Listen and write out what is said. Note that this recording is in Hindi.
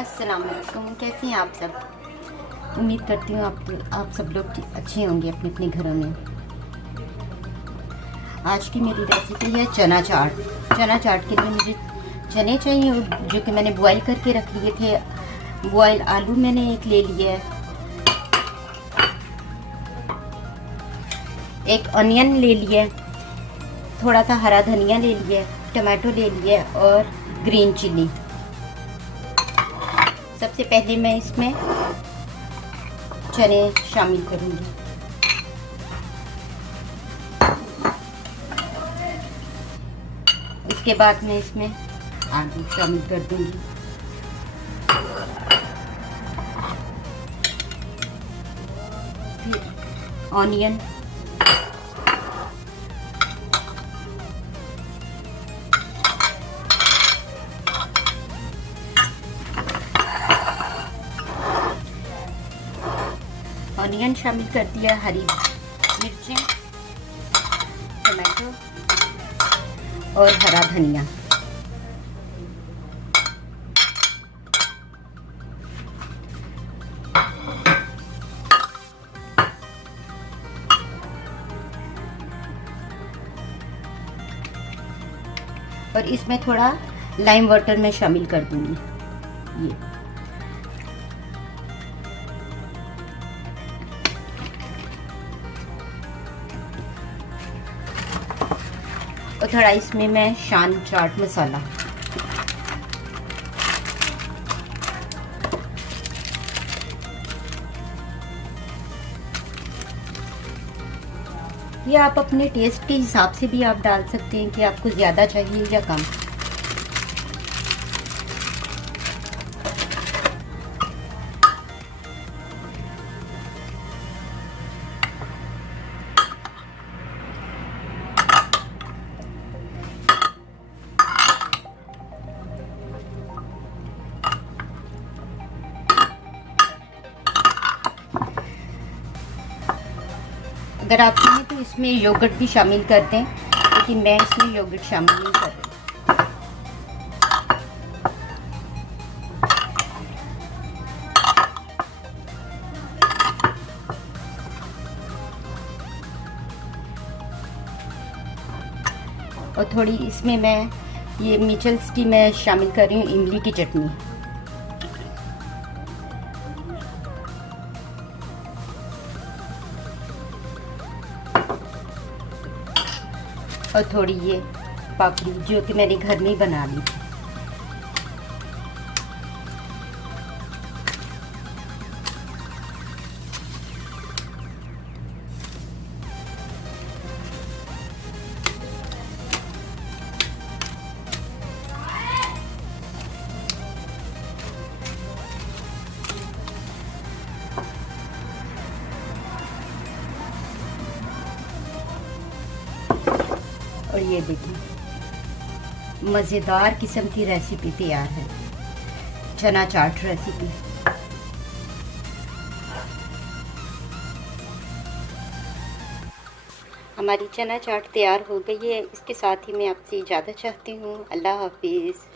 अस्सलाम वालेकुम। कैसे हैं आप सब? उम्मीद करती हूँ आप सब लोग अच्छे होंगे अपने अपने घरों में। आज की मेरी रेसिपी है चना चाट। चना चाट के लिए मुझे चने चाहिए जो कि मैंने बॉईल करके रख लिए थे। बॉईल आलू मैंने एक ले लिया है, एक अनियन ले लिया, थोड़ा सा हरा धनिया ले लिया, टमाटो ले लिया और ग्रीन चिली। सबसे पहले मैं इसमें चने शामिल करूंगी। उसके बाद मैं इसमें आलू शामिल कर दूंगी। फिर ऑनियन, ऑनियन शामिल कर दिया, हरी मिर्चें, टमाटो और हरा धनिया। और इसमें थोड़ा लाइम वाटर मैं शामिल कर दूंगी। ये और थोड़ा इसमें मैं शान चाट मसाला, ये आप अपने टेस्ट के हिसाब से भी आप डाल सकते हैं कि आपको ज़्यादा चाहिए या कम। अगर आप चाहें तो इसमें योगर्ट भी शामिल कर दें, लेकिन मैं इसमें योगर्ट शामिल नहीं कर रही। और थोड़ी इसमें मैं ये मिचल्स की मैं शामिल कर रही हूँ इमली की चटनी। और थोड़ी ये पापड़ी जो कि मैंने घर में ही बना ली थी। और ये देखिए मज़ेदार किस्म की रेसिपी तैयार है, चना चाट रेसिपी। हमारी चना चाट तैयार हो गई है। इसके साथ ही मैं आपसे इजाज़त चाहती हूँ। अल्लाह हाफिज़।